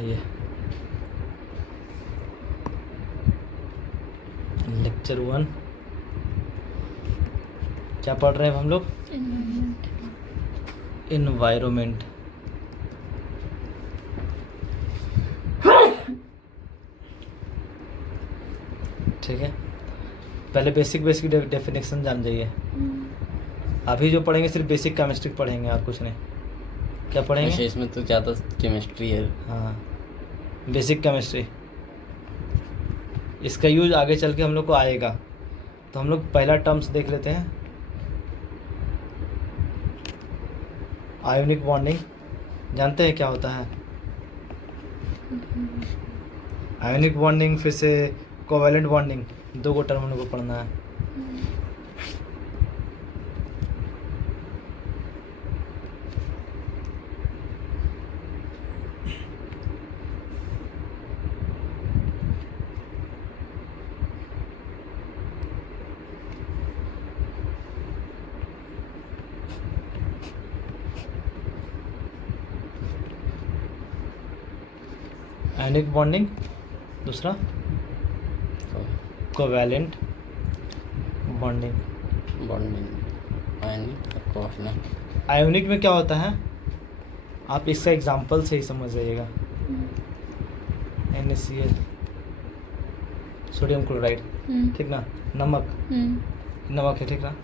आइए लेक्चर 1 क्या पढ़ रहे हैं हम लोग? इन्वायरमेंट। ठीक है, पहले बेसिक डेफिनेशन जान जाइए। अभी जो पढ़ेंगे सिर्फ बेसिक केमिस्ट्री पढ़ेंगे और कुछ नहीं। क्या पढ़ेंगे? अच्छा, इसमें तो ज़्यादा केमिस्ट्री है। हाँ, बेसिक केमिस्ट्री। इसका यूज आगे चल के हम लोग को आएगा। तो हम लोग पहला टर्म्स देख लेते हैं, आयोनिक बॉन्डिंग। जानते हैं क्या होता है आयोनिक बॉन्डिंग? फिर से कोवैलेंट बॉन्डिंग, दो गो टर्म हम लोग को पढ़ना है। आयोनिक बॉन्डिंग, दूसरा कोवैलेंट बॉन्डिंग। आयोनिक में क्या होता है, आप इसका एग्जांपल से ही समझ जाइएगा। NaCl, सोडियम क्लोराइड, ठीक ना, नमक है, ठीक ना।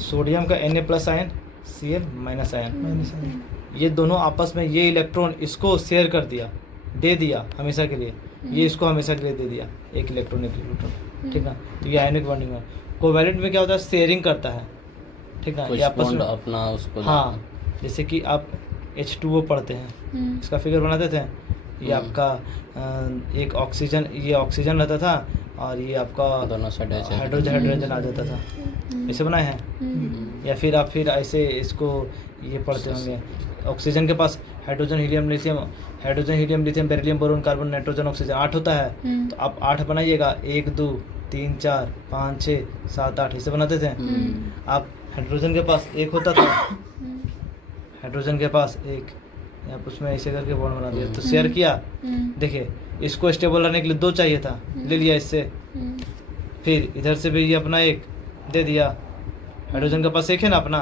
सोडियम का Na+ आयन, Cl- आयन, ये दोनों आपस में, ये इलेक्ट्रॉन इसको शेयर कर दिया, दे दिया हमेशा के लिए, ये इसको हमेशा के लिए दे दिया, एक इलेक्ट्रॉन, ठीक ना। तो ये आयोनिक बॉन्डिंग है। कोवैलेंट में क्या होता है, शेयरिंग करता है, ठीक ना, ये आपस में अपना उसको। हाँ, जैसे कि आप H2O पढ़ते हैं, इसका फिगर बनाते थे। ये आपका एक ऑक्सीजन, ये ऑक्सीजन रहता था और ये आपका दोनों साइड हाइड्रोजन आ जाता था, ऐसे बनाए हैं। या फिर आप फिर ऐसे इसको ये पढ़ते होंगे, ऑक्सीजन के पास hydrogen helium lithium beryllium boron carbon nitrogen oxygen 8 होता है। तो आप 8 बनाइएगा, 1 2 3 4 5 6 7 8 ऐसे बनाते थे। आप हाइड्रोजन के पास एक होता था, हाइड्रोजन के पास एक, आप उसमें ऐसे करके बॉन्ड बना दिया, तो शेयर किया। देखिए, इसको स्टेबल रहने के लिए 2 चाहिए था, ले लिया इससे। फिर इधर से भी ये अपना एक दे दिया, हाइड्रोजन के पास एक है ना अपना,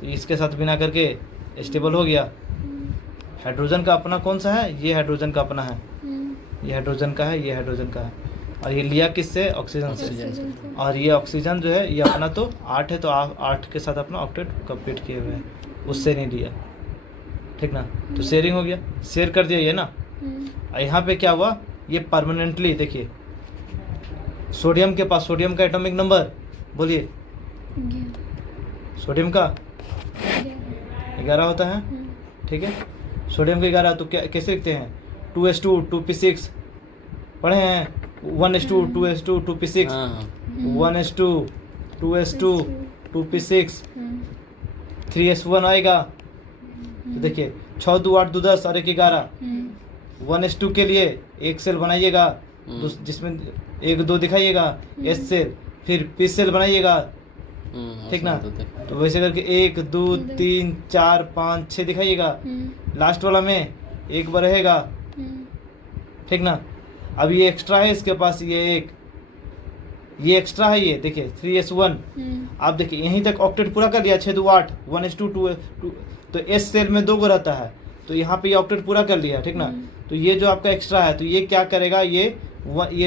तो इसके साथ बिना करके स्टेबल हो गया। हाइड्रोजन का अपना कौन सा है? ये हाइड्रोजन का अपना है, ये हाइड्रोजन का है, ये हाइड्रोजन का है। और ये लिया किससे? ऑक्सीजन से। और ये ऑक्सीजन जो है ये अपना तो 8 है, तो आप 8 के साथ अपना ऑक्टेट कंप्लीट किए हुए हैं, उससे नहीं लिया, ठीक ना। तो शेयरिंग हो गया, शेयर कर दिया ये ना। और यहाँ पे क्या हुआ, ये परमानेंटली, देखिए सोडियम के पास, सोडियम का एटॉमिक नंबर बोलिए, सोडियम का 11 होता है, ठीक है। सोडियम का 11, तो क्या कैसे लिखते हैं? 2s2 2p6 पढ़े हैं, 1s2 2s2 2p6, 1s2 2s2 2p6, 3s1 आएगा। तो देखिए 6 2 8 2 10 और 1 11। 1s2 के लिए एक सेल बनाइएगा, जिसमें 1 2 दिखाइएगा, S सेल, फिर P सेल बनाइएगा, ठीक ना। तो वैसे करके 1 2 3 4 5 6 दिखाइएगा, लास्ट वाला में 1 बार रहेगा, ठीक ना। अब ये एक्स्ट्रा है इसके पास, ये एक्स्ट्रा है, ये देखिए 3s1। आप देखिए यहीं तक ऑक्टेट पूरा कर लिया, 6 2 8 1s2 2, तो S सेल में 2 गो रहता है, तो यहाँ पे ये ऑक्टेट पूरा कर लिया, ठीक ना। तो ये जो आपका एक्स्ट्रा है, तो ये क्या करेगा, ये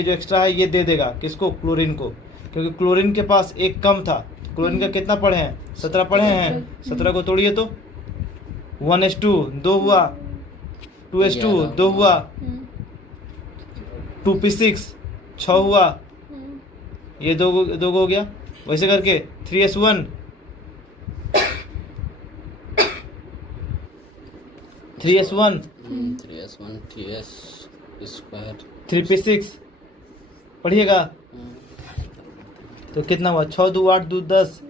जो एक्स्ट्रा है ये दे देगा किसको? क्लोरीन को, क्योंकि क्लोरीन के पास एक कम था। क्लोरीन का कितना पढ़े हैं? 17 पढ़े हैं। 17 को तोड़िए तो 1s2 2 हुआ, 2s2 2 हुआ, 2p6 6 हुआ, ये 2 हो गया। वैसे करके 3s1 3p6 पढ़िएगा, तो कितना हुआ? 6 2 8 2 10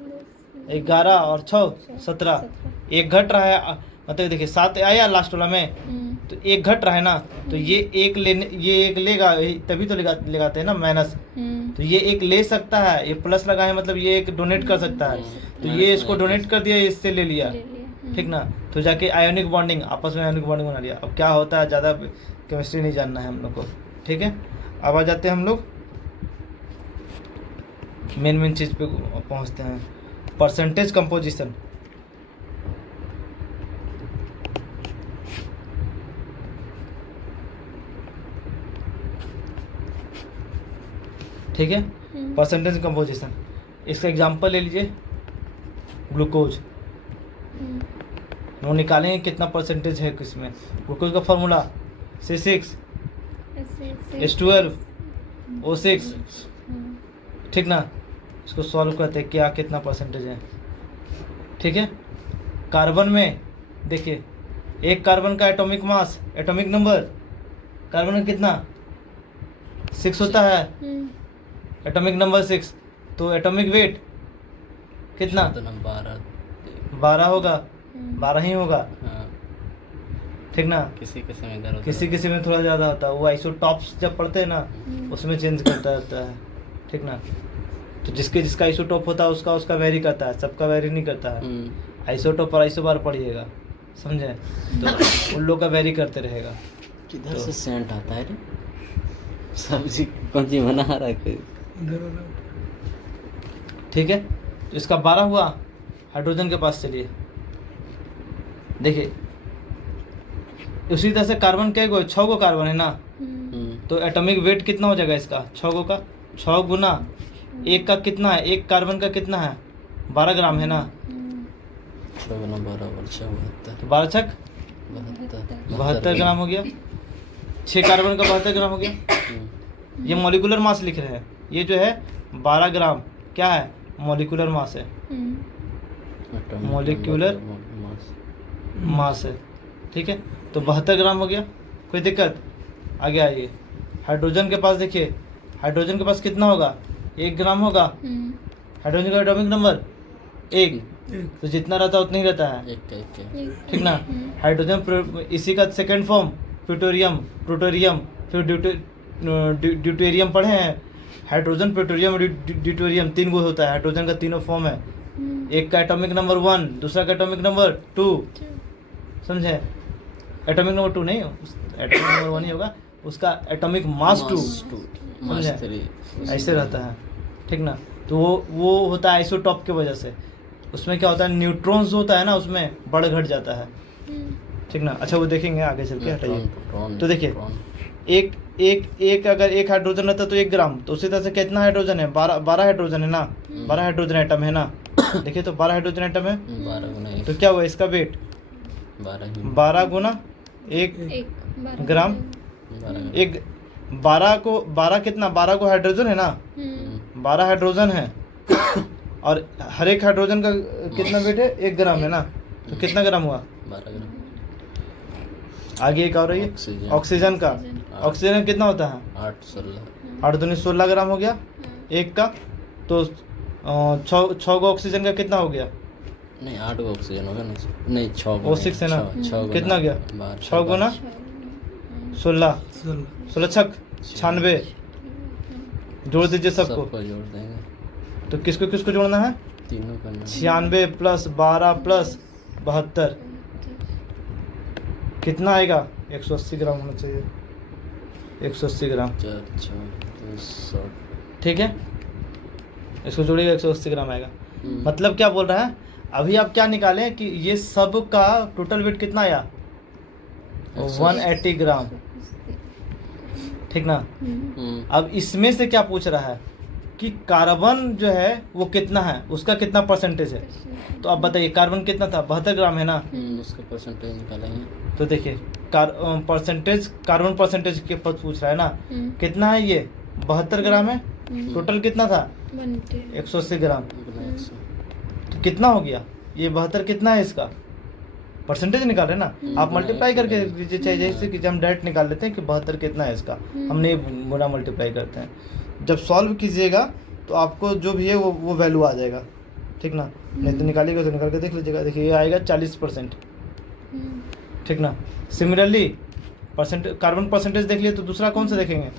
11 और 6 17, एक घट रहा है, मतलब देखिए 7 आया लास्ट वाला में, तो एक घट रहा है ना, तो ये एक लेगा, तभी तो लगाते हैं ना माइनस। तो ये एक ले सकता है, ये प्लस लगा है, मतलब ये एक डोनेट कर सकता है, तो ये इसको डोनेट कर दिया, इससे ले लिया, ठीक ना। तो जाके आयोनिक बॉन्डिंग, आपस में आयोनिक बॉन्डिंग बना लिया। अब क्या होता है ज़्यादा केमिस्ट्री नहीं जानना है हम लोग को, ठीक है। अब आ जाते हैं हम लोग मेन चीज़ पे पहुंचते हैं, परसेंटेज कंपोजिशन। ठीक है, परसेंटेज कंपोजिशन। इसका एग्जांपल ले लीजिए, ग्लूकोज। वो निकालेंगे कितना परसेंटेज है किसमें। ग्लूकोज का फॉर्मूला C6H12O6, ठीक ना। इसको सॉल्व करते हैं क्या कितना परसेंटेज है, ठीक है। कार्बन में देखिए, एक कार्बन का atomic mass, atomic number carbon में कितना 6 होता है, एटॉमिक नंबर 6। तो एटॉमिक वेट कितना 12 होगा, 12 ही होगा, हाँ। ठीक ना। किसी किसी में इधर किसी में थोड़ा ज़्यादा होता है, वो आइसोटॉप्स जब पढ़ते हैं ना उसमें चेंज करता रहता है, ठीक ना। तो जिसका आइसोटॉप होता है उसका वेरी करता है, सबका वेरी नहीं करता है। आइसोटॉप और आइसोबार पढ़िएगा, समझे। तो उन लोग का वेरी करते रहेगा। किधर से सेंट आता है रे? सब्जी कौन सी बना रहा है कोई? ठीक है, तो इसका 12 हुआ। हाइड्रोजन के पास चलिए, देखिए उसी तरह से कार्बन के 6 गो कार्बन है ना, तो एटॉमिक वेट कितना हो जाएगा इसका 6 गो का, 6 गुना एक का कितना है, एक कार्बन का कितना है 12 ग्राम है ना। 6 गुना 12 और 6 तो 12 छक 72 ग्राम हो गया। 6 कार्बन का 72 ग्राम हो गया। ये मॉलिक्यूलर मास लिख रहे हैं, ये जो है 12 ग्राम क्या है, मॉलिक्यूलर मास है, मॉलिक्यूलर मास है, ठीक है। तो 72 ग्राम हो गया, कोई दिक्कत। आगे आइए, हाइड्रोजन के पास देखिए, हाइड्रोजन के पास कितना होगा, 1 ग्राम होगा। हाइड्रोजन का एटॉमिक नंबर 1, तो जितना रहता है उतना ही रहता है, ठीक ना। हाइड्रोजन इसी का सेकंड फॉर्म प्लूटोनियम, फिर ड्यूटेरियम पढ़े हैं। हाइड्रोजन, प्लूटोनियम, ड्यूटेरियम 3 गो होता है, हाइड्रोजन का तीनों फॉर्म है। एक का एटॉमिक नंबर 1, दूसरा का एटॉमिक नंबर 2, समझे। एटॉमिक नंबर 2 नहीं, एटॉमिक नंबर 1 ही होगा, उसका एटॉमिक मास 2, समझे, ऐसे रहता है, ठीक ना। तो वो होता है आइसोटॉप की वजह से। उसमें क्या होता है, न्यूट्रॉन्स होता है ना, उसमें बढ़ घट जाता है, ठीक ना। अच्छा वो देखेंगे आगे चल के, हटाइए। तो देखिए एक अगर एक हाइड्रोजन रहता तो 1 ग्राम, तो उसी तरह से कितना हाइड्रोजन है, 12 हाइड्रोजन है ना, 12 हाइड्रोजन आइटम है ना। देखिए तो 12 हाइड्रोजन आइटम है, 12 गुना तो क्या हुआ इसका वेट 12 गुना 1 ग्राम। 12 कितना, 12 को हाइड्रोजन है ना, 12 हाइड्रोजन है और हर एक हाइड्रोजन का कितना वेट है, 1 ग्राम है ना। तो कितना ग्राम हुआ, 12 ग्राम। आगे एक और है ऑक्सीजन का, ऑक्सीजन कितना होता है 8 दूनी 16 ग्राम हो गया एक का। तो 6 गो ऑक्सीजन का कितना हो गया, नहीं 8 गो ऑक्सीजन होगा, नहीं 6 गो O6 है ना, कितना गया 6 गुना 16 छक 96, जोड़ दीजिए सबको। जोड़ देंगे तो किसको किसको जोड़ना है, तीनों का 96 प्लस 12 प्लस 72 कितना आएगा, 180 ग्राम होना चाहिए, 180 ग्राम, 4 ठीक है। इसको जोड़िएगा 180 ग्राम आएगा। मतलब क्या बोल रहा है, अभी आप क्या निकालें कि ये सब का टोटल वेट कितना आया 180 ग्राम, ठीक ना। अब इसमें से क्या पूछ रहा है कि कार्बन जो है वो कितना है, उसका कितना परसेंटेज है। तो आप बताइए कार्बन कितना था 72 ग्राम है ना, उसका परसेंटेज निकालेंगे। तो देखिए कार्बन परसेंटेज के पद पूछ रहा है ना, कितना है ये 72 ग्राम है, टोटल कितना था 180 ग्राम। तो कितना हो गया ये 72 कितना है, इसका परसेंटेज निकाल रहे ना। आप मल्टीप्लाई करके लीजिए, चाहे जैसे कि हम डायरेक्ट निकाल लेते हैं कि 72 कितना है इसका, हम नहीं गुना मल्टीप्लाई करते हैं। जब सॉल्व कीजिएगा तो आपको जो भी है वो वैल्यू आ जाएगा, ठीक ना। नहीं तो निकालिएगा तो निकाल के देख लीजिएगा, देखिए ये आएगा 40%, ठीक ना। सिमिलरली कार्बन परसेंटेज देख लिए तो दूसरा कौन सा देखेंगे,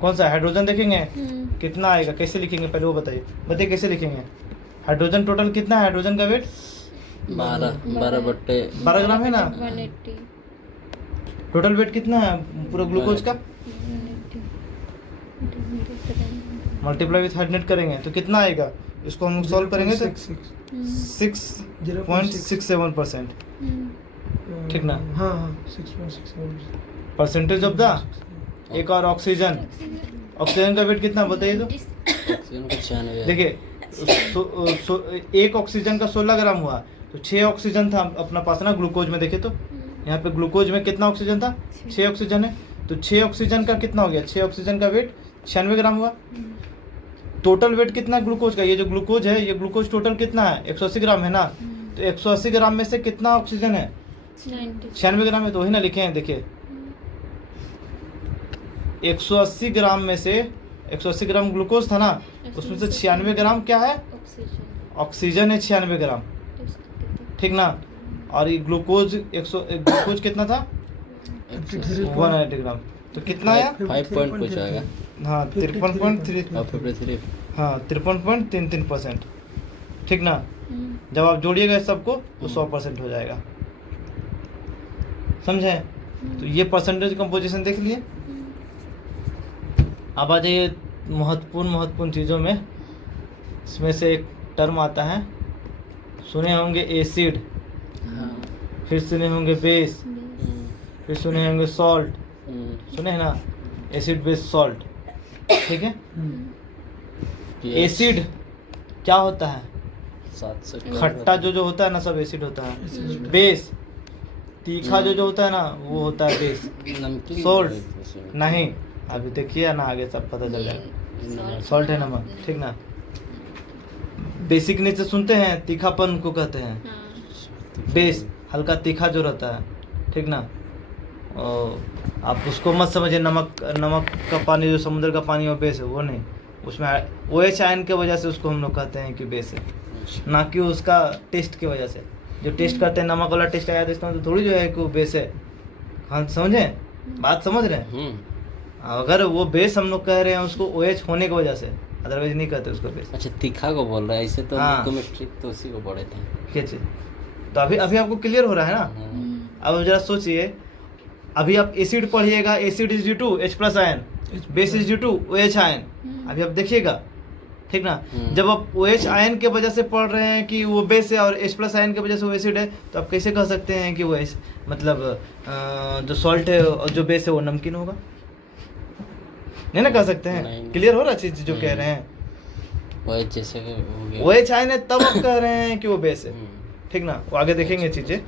कौन सा हाइड्रोजन देखेंगे, कितना आएगा, कैसे लिखेंगे पहले वो बताइए कैसे लिखेंगे। हाइड्रोजन टोटल कितना है, हाइड्रोजन का वेट 12 बट्टे 12 ग्राम है ना। 180 टोटल वेट कितना है पूरा ग्लूकोज का? 180 मल्टीप्लाई विथ 100 करेंगे तो कितना आएगा? इसको हम सॉल्व करेंगे तो 6.67%। ठीक ना? हाँ हाँ 6.67 परसेंटेज ऑफ द एक और ऑक्सीजन। ऑक्सीजन का वेट कितना बताइए तो? ऑक्सीजन का 96 देखिए एक ऑक्सीजन का 16 ग्राम हुआ तो 6 ऑक्सीजन था अपना पास ना ग्लूकोज में। देखे तो यहाँ पे ग्लूकोज में कितना ऑक्सीजन था? 6 ऑक्सीजन है तो 6 ऑक्सीजन का कितना हो गया? 6 ऑक्सीजन का वेट 96 ग्राम हुआ। टोटल वेट कितना ग्लूकोज का? ये जो ग्लूकोज है ये ग्लूकोज टोटल कितना है? 180 ग्राम है ना। तो 180 ग्राम में से कितना ऑक्सीजन है? 96 ग्राम है। तो वही ना लिखे हैं, देखिए 180 ग्राम में से 180 ग्राम ग्लूकोज था ना, उसमें से 96 ग्राम क्या है? ऑक्सीजन है 96 ग्राम। ठीक ना? और ये ग्लूकोज ग्लूकोज कितना था? 180 ग्राम। तो कितना आया? 5 पॉइंट कुछ आएगा। हाँ 53.3 और 53 हाँ 53.33%। ठीक ना? जब आप जोड़िएगा सबको तो 100% हो जाएगा। समझे? तो ये परसेंटेज कंपोजिशन देख लिए। अब आ जाइए महत्वपूर्ण चीज़ों में। इसमें से एक टर्म आता है, सुने होंगे एसिड, हाँ फिर सुने होंगे बेस, फिर सुने होंगे सॉल्ट। सुने हैं ना? Acid base salt. ठीक है? एसिड क्या होता है? 7 से खट्टा जो होता है ना सब एसिड होता है। बेस तीखा जो होता है ना वो होता है बेस। नमकीन सॉल्ट नहीं, अभी देखिए ना आगे सब पता चल जाएगा। सॉल्ट है नमक। ठीक ना? बेसिक नीचे सुनते हैं तीखापन को कहते हैं बेस, हल्का तीखा जो रहता है। ठीक ना? और आप उसको मत समझिए नमक का पानी जो समुद्र का पानी वो बेस है, वो नहीं। उसमें OH आयन के वजह से उसको हम लोग कहते हैं कि बेस है, ना कि उसका टेस्ट की वजह से। जो टेस्ट करते हैं नमक वाला टेस्ट आया तो इसका मतलब थोड़ी जो है कि वो बेस है। हाँ समझे? बात समझ रहे हैं? अगर वो बेस हम लोग कह रहे हैं उसको OH होने की वजह से, अदरवाइज नहीं कहते उसको बेस। अच्छा तीखा को बोल रहा है, ऐसे तो हाँ। केमिस्ट्री तो उसी को पढ़े थे। क्या चीज? तो अभी आपको क्लियर हो रहा है ना? अब जरा सोचिए, अभी आप एसिड पढ़िएगा, acid is due to H+ ion, base is due to OH ion. अभी आप देखिएगा। ठीक ना? जब आप OH आयन के वजह से पढ़ रहे हैं कि वो बेस है और H+ आयन के वजह से वो एसिड है, तो आप कैसे कह सकते हैं कि वो मतलब जो सॉल्ट है और जो बेस है वो नमकीन होगा? नहीं ना कह सकते हैं। क्लियर हो रहा चीज जो कह रहे हैं? OH जैसे हो गया। OH आयन है तब आप कह रहे हैं कि वो बेस है। ठीक ना? वो आगे देखेंगे चीजें।